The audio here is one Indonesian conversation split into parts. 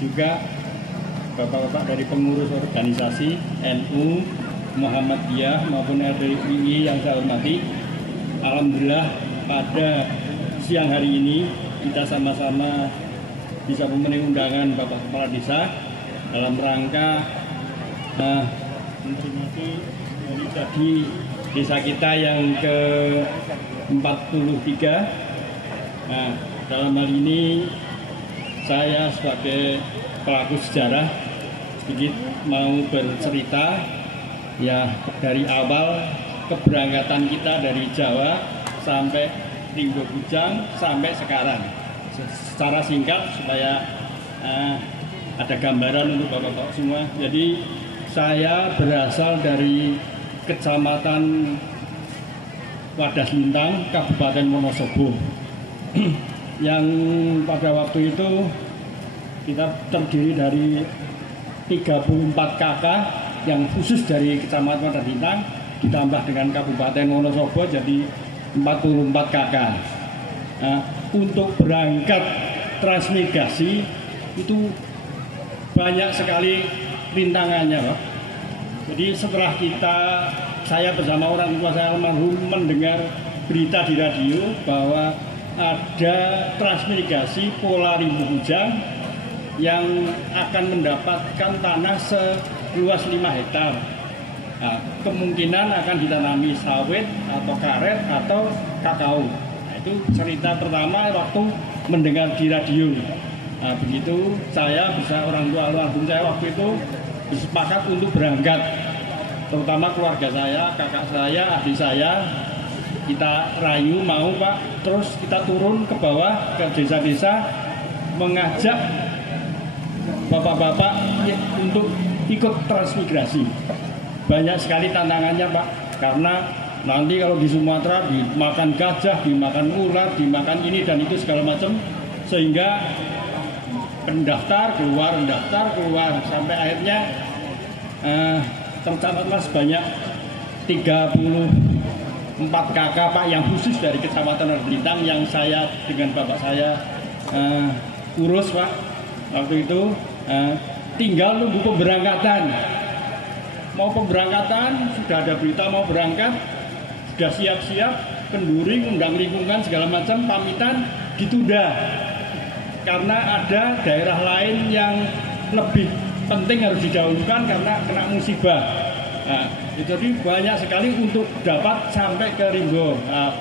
juga bapak-bapak dari pengurus organisasi NU, Muhammadiyah maupun RDII yang saya hormati. Alhamdulillah pada siang hari ini kita sama-sama bisa memenuhi undangan Bapak Kepala Desa dalam rangka memperingati hari jadi desa kita yang ke-43. Nah, dalam hal ini saya sebagai pelaku sejarah sedikit mau bercerita ya dari awal keberangkatan kita dari Jawa sampai Ringgo Bujang sampai sekarang secara singkat supaya ada gambaran untuk bapak-bapak semua. Jadi saya berasal dari Kecamatan Wadas Lintang, Kabupaten Wonosobo yang pada waktu itu kita terdiri dari 34 KK yang khusus dari Kecamatan Wadas Lintang ditambah dengan Kabupaten Wonosobo jadi 44 KK. Nah, untuk berangkat transmigrasi itu banyak sekali rintangannya, Pak. Jadi setelah saya bersama orang tua saya almarhum mendengar berita di radio bahwa ada transmigrasi Pola Ringgo Bujang yang akan mendapatkan tanah seluas 5 hektar. Nah, kemungkinan akan ditanami sawit atau karet atau kakao. Nah, itu cerita pertama waktu mendengar di radio. Nah, begitu saya bisa orang tua almarhum saya waktu itu bersepakat untuk berangkat, terutama keluarga saya, kakak saya, adik saya, kita rayu mau Pak, terus kita turun ke bawah ke desa-desa mengajak bapak-bapak untuk ikut transmigrasi. Banyak sekali tantangannya Pak, karena nanti kalau di Sumatera dimakan gajah, dimakan ular, dimakan ini dan itu segala macam, sehingga pendaftar keluar sampai akhirnya tercatatlah sebanyak 34 KK Pak yang khusus dari Kecamatan Wadas Lintang yang saya dengan bapak saya urus Pak. Waktu itu tinggal nunggu pemberangkatan. Mau pemberangkatan, sudah ada berita mau berangkat, sudah siap-siap, kenduri, undang lingkungan segala macam, pamitan, ditunda. Karena ada daerah lain yang lebih penting harus didahulukan karena kena musibah. Nah, jadi banyak sekali untuk dapat sampai ke Ringgo. Nah,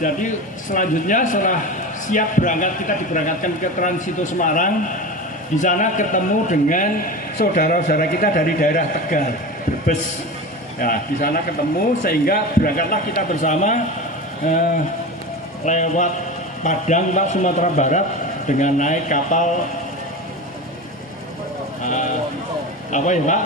jadi selanjutnya setelah siap berangkat, kita diberangkatkan ke Transito Semarang. Di sana ketemu dengan saudara-saudara kita dari daerah Tegal, Brebes. Nah, di sana ketemu sehingga berangkatlah kita bersama lewat Padang, Pak, Sumatera Barat dengan naik kapal apa ya Pak?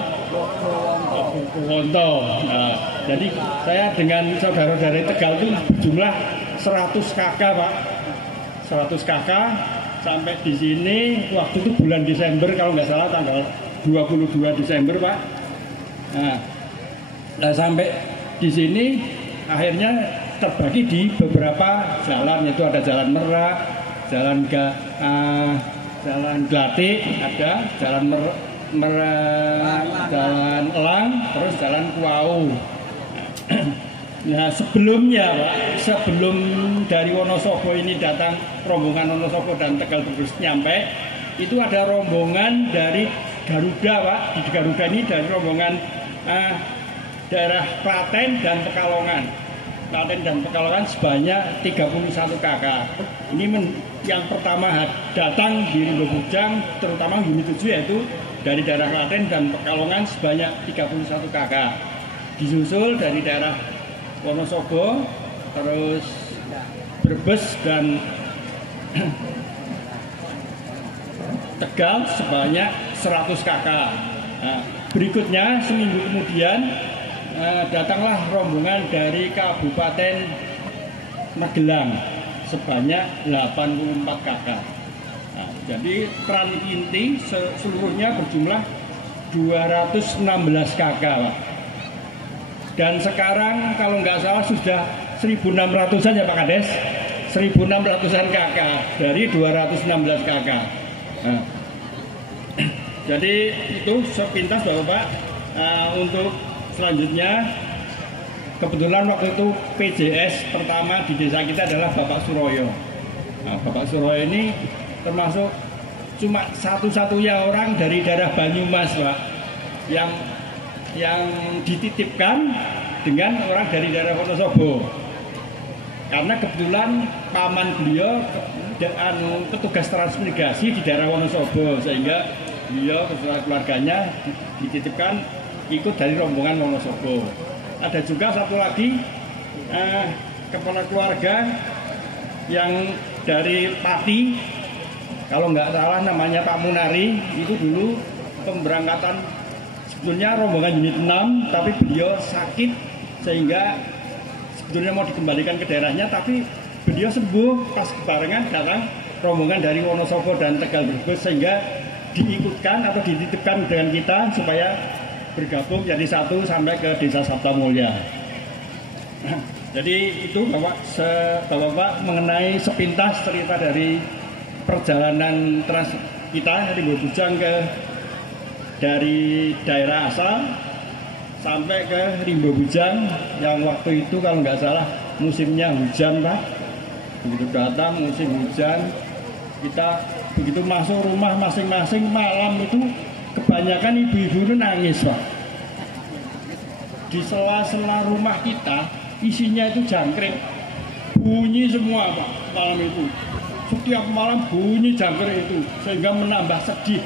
Wonto. Nah, jadi saya dengan saudara-saudara Tegal itu jumlah 100 KK Pak, 100 KK sampai di sini waktu itu bulan Desember kalau nggak salah tanggal 22 Desember Pak. Nah sampai di sini akhirnya terbagi di beberapa jalan, yaitu ada Jalan Merak, Jalan Glatik, ada Jalan Jalan Elang, terus Jalan Kuau. Nah sebelumnya Pak, sebelum dari Wonosobo ini datang rombongan Wonosobo dan Tegal terus nyampe, itu ada rombongan dari Garuda Pak. Di Garuda ini dari rombongan daerah Klaten dan Pekalongan. Klaten dan Pekalongan sebanyak 31 KK. Ini yang pertama datang di Ringgo Bujang, terutama unit 7 yaitu dari daerah Klaten dan Pekalongan sebanyak 31 KK. Disusul dari daerah Wonosobo, terus Brebes dan Tegal sebanyak 100 KK. Nah, berikutnya seminggu kemudian datanglah rombongan dari Kabupaten Magelang sebanyak 84 KK. Nah, jadi Trans-Inti seluruhnya berjumlah 216 KK, Pak. Dan sekarang kalau nggak salah sudah 1.600-an ya Pak Kades, 1.600-an KK dari 216 KK. Nah, Jadi itu sepintas Bapak. Untuk selanjutnya, kebetulan waktu itu PJS pertama di desa kita adalah Bapak Suroyo. Nah, Bapak Suroyo ini termasuk cuma satu-satunya orang dari daerah Banyumas, Pak, yang dititipkan dengan orang dari daerah Wonosobo. Karena kebetulan paman beliau petugas transmigrasi di daerah Wonosobo, sehingga beliau beserta keluarganya dititipkan ikut dari rombongan Wonosobo. Ada juga satu lagi kepala keluarga yang dari Pati, kalau nggak salah namanya Pak Munari. Itu dulu pemberangkatan sebetulnya rombongan unit 6, tapi beliau sakit sehingga sebetulnya mau dikembalikan ke daerahnya, tapi beliau sembuh pas kebarengan datang rombongan dari Wonosobo dan Tegal Brebes, sehingga diikutkan atau dititipkan dengan kita supaya bergabung jadi satu sampai ke Desa Saptamulya. Jadi itu Bapak mengenai sepintas cerita dari perjalanan trans kita dari Bojang dari daerah asal sampai ke Rimbo Bujang yang waktu itu kalau nggak salah musimnya hujan, Pak. Begitu datang musim hujan, kita begitu masuk rumah masing-masing malam itu kebanyakan ibu-ibu nangis, Pak. Di sela-sela rumah kita isinya itu jangkrik, bunyi semua, Pak, malam itu. Setiap malam bunyi jangkrik itu, sehingga menambah sedih.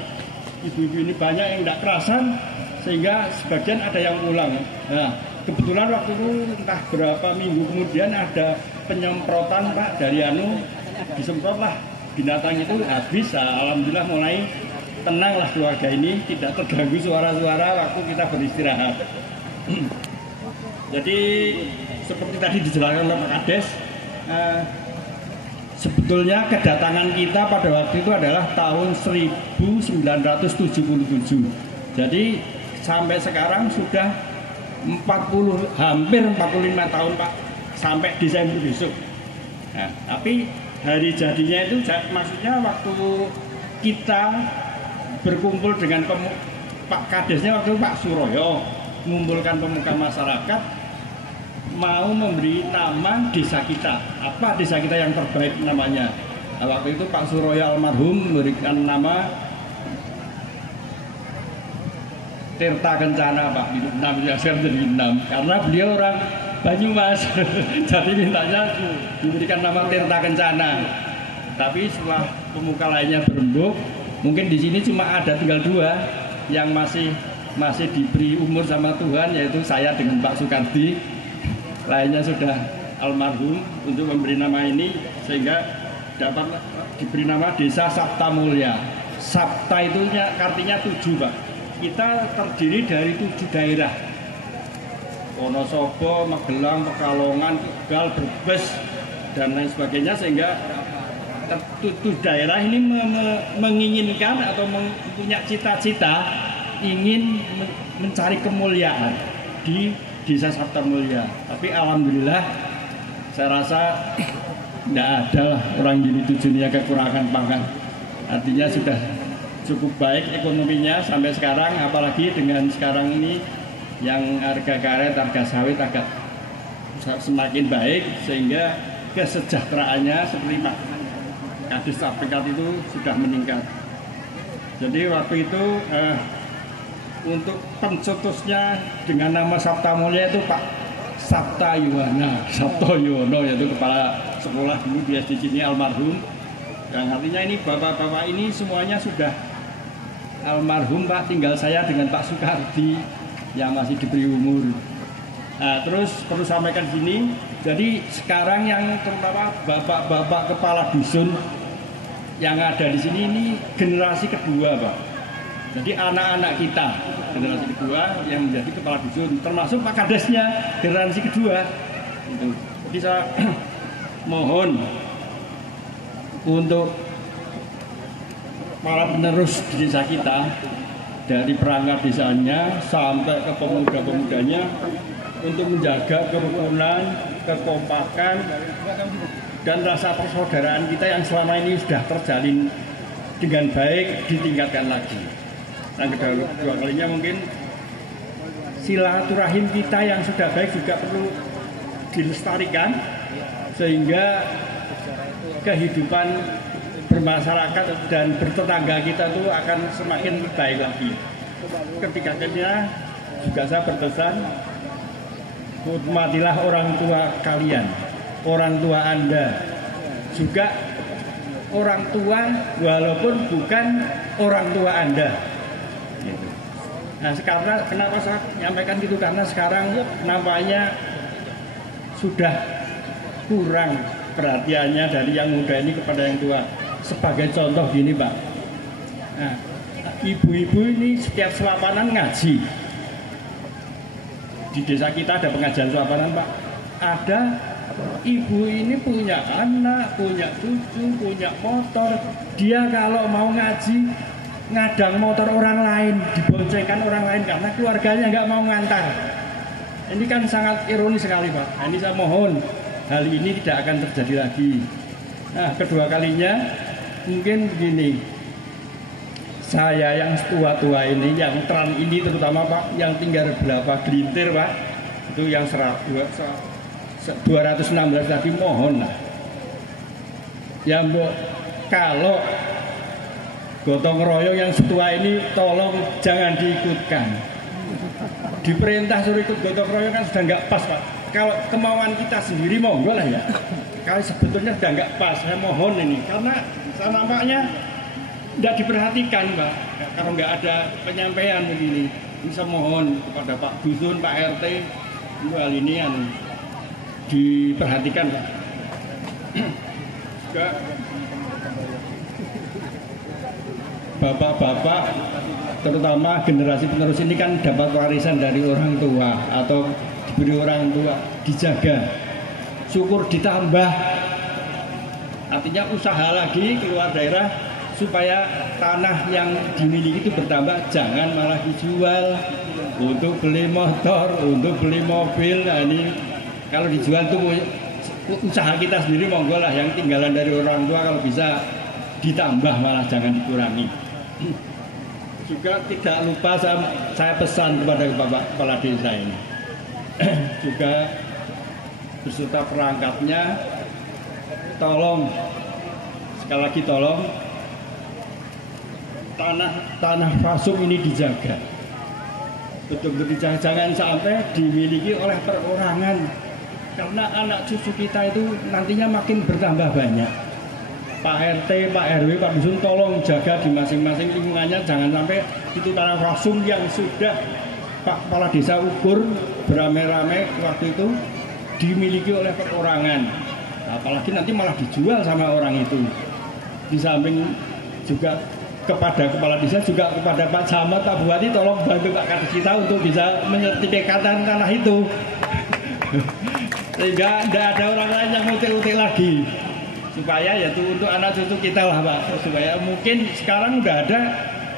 Ibu-ibu ini banyak yang tidak kerasan, sehingga sebagian ada yang pulang. Nah, kebetulan waktu itu entah berapa minggu kemudian ada penyemprotan, Pak, dari disemprotlah binatang itu habis. Alhamdulillah mulai tenanglah keluarga ini, tidak terganggu suara-suara waktu kita beristirahat. Jadi seperti tadi dijelaskan oleh Pak Kades, sebetulnya kedatangan kita pada waktu itu adalah tahun 1977. Jadi sampai sekarang sudah hampir 45 tahun, Pak, sampai Desember besok. Nah, tapi hari jadinya itu maksudnya waktu kita berkumpul dengan Pak Kadesnya waktu itu Pak Suroyo mengumpulkan pemuka masyarakat, mau memberi nama desa kita. Apa desa kita yang terbaik namanya? Nah, waktu itu Pak Suroyo almarhum memberikan nama Tirta Kencana, Pak. Namanya jadi 6 karena beliau orang Banyumas. Jadi mintanya diberikan nama Tirta Kencana. Tapi setelah pemuka lainnya berembuk, mungkin di sini cuma tinggal 2 yang masih diberi umur sama Tuhan, yaitu saya dengan Pak Sukardi. Lainnya sudah almarhum untuk memberi nama ini, sehingga dapat diberi nama Desa Saptamulya. Sapta itu artinya 7, Pak. Kita terdiri dari 7 daerah: Wonosobo, Magelang, Pekalongan, Tegal, Brebes, dan lain sebagainya, sehingga 7 daerah ini menginginkan atau mempunyai cita-cita ingin mencari kemuliaan di Desa Saptamulya. Tapi alhamdulillah saya rasa tidak ada orang di dunia kekurangan pangan. Artinya sudah cukup baik ekonominya sampai sekarang, apalagi dengan sekarang ini yang harga karet, harga sawit agak semakin baik, sehingga kesejahteraannya seperti Pak Kadis Afrikat itu sudah meningkat. Jadi waktu itu untuk pencetusnya dengan nama Saptamulya itu Pak Sabta Yuwono, yaitu kepala sekolah dulu di SD sini almarhum. Yang artinya ini bapak-bapak ini semuanya sudah almarhum, Pak. Tinggal saya dengan Pak Sukardi yang masih diberi umur. Nah, terus perlu sampaikan sini. Jadi sekarang yang terutama bapak-bapak kepala dusun yang ada di sini ini generasi kedua, Pak. Jadi anak-anak kita generasi kedua yang menjadi kepala dusun, termasuk Pak Kadesnya generasi kedua. Jadi saya mohon untuk para penerus di desa kita, dari perangkat desanya sampai ke pemuda-pemudanya, untuk menjaga kerukunan, kekompakan, dan rasa persaudaraan kita yang selama ini sudah terjalin dengan baik ditingkatkan lagi. Yang kedua kalinya mungkin silaturahim kita yang sudah baik juga perlu dilestarikan sehingga kehidupan bermasyarakat dan bertetangga kita itu akan semakin baik lagi. Ketiganya juga saya berpesan, hormatilah orang tua kalian, orang tua Anda, juga orang tua walaupun bukan orang tua Anda. Gitu. Nah, sekarang kenapa saya menyampaikan gitu, karena sekarang nampaknya sudah kurang perhatiannya dari yang muda ini kepada yang tua. Sebagai contoh gini, Pak. Nah, ibu-ibu ini setiap selapanan ngaji. Di desa kita ada pengajian selapanan, Pak. Ada ibu ini punya anak, punya cucu, punya motor. Dia kalau mau ngaji ngadang motor orang lain, diboncengkan orang lain karena keluarganya nggak mau ngantar. Ini kan sangat ironis sekali, Pak. Nah, ini saya mohon hal ini tidak akan terjadi lagi. Nah, kedua kalinya mungkin begini, saya yang tua-tua ini, yang tran ini terutama Pak, yang tinggal berapa gelintir Pak, itu yang 216 tadi mohon lah. Ya Mbok, kalau gotong royong yang setua ini tolong jangan diikutkan. Diperintah suruh ikut gotong royong kan sudah nggak pas Pak. Kalau kemauan kita sendiri monggo lah ya. Kalau sebetulnya sudah nggak pas, saya mohon ini karena nampaknya tidak diperhatikan Pak. Kalau nggak ada penyampaian begini, bisa mohon kepada Pak Dusun, Pak RT, hal ini yang diperhatikan Pak. Juga bapak-bapak, terutama generasi penerus ini kan dapat warisan dari orang tua atau diberi orang tua, dijaga, syukur ditambah, artinya usaha lagi keluar daerah supaya tanah yang dimiliki itu bertambah, jangan malah dijual untuk beli motor, untuk beli mobil. Nah ini kalau dijual tuh usaha kita sendiri monggo lah, yang tinggalan dari orang tua kalau bisa ditambah malah jangan dikurangi. Juga tidak lupa saya pesan kepada Bapak Kepala Desa ini juga beserta perangkatnya, tolong sekali lagi tolong tanah fasum ini dijaga, betul-betul dijaga, jangan sampai dimiliki oleh perorangan karena anak cucu kita itu nantinya makin bertambah banyak. Pak RT, Pak RW, Pak Dusun tolong jaga di masing-masing lingkungannya, jangan sampai itu tanah fasum yang sudah Pak Kepala Desa ukur beramai-ramai waktu itu dimiliki oleh perorangan, apalagi nanti malah dijual sama orang itu. Di samping juga kepada Kepala Desa, juga kepada Pak Camat, Pak Bupati, tolong bantu Pak Kades kita untuk bisa menyertifikatkan tanah itu sehingga tidak ada orang lain yang utik-utik lagi, supaya yaitu untuk anak cucu kita lah Pak, supaya mungkin sekarang udah ada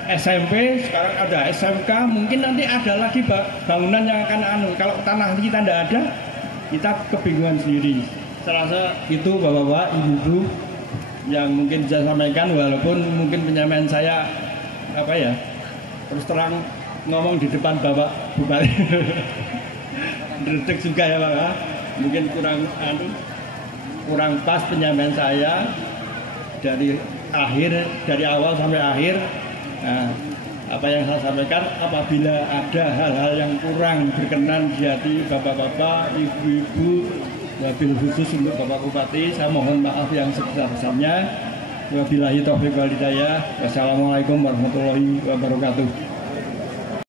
SMP, sekarang ada SMK, mungkin nanti ada lagi bangunan yang akan kalau tanah kita tidak ada, kita kebingungan sendiri. Saya rasa itu Bapak-bapak, Ibu-ibu yang mungkin saya sampaikan, walaupun mungkin penyampaian saya apa ya, terus terang ngomong di depan Bapak Bupati detik juga ya Pak, mungkin kurang pas penyampaian saya dari awal sampai akhir. Nah, apa yang saya sampaikan, apabila ada hal-hal yang kurang berkenan di hati bapak-bapak, ibu-ibu, wabil khusus untuk Bapak Bupati, saya mohon maaf yang sebesar-besarnya. Wabillahi taufiq wal hidayah. Wassalamualaikum warahmatullahi wabarakatuh.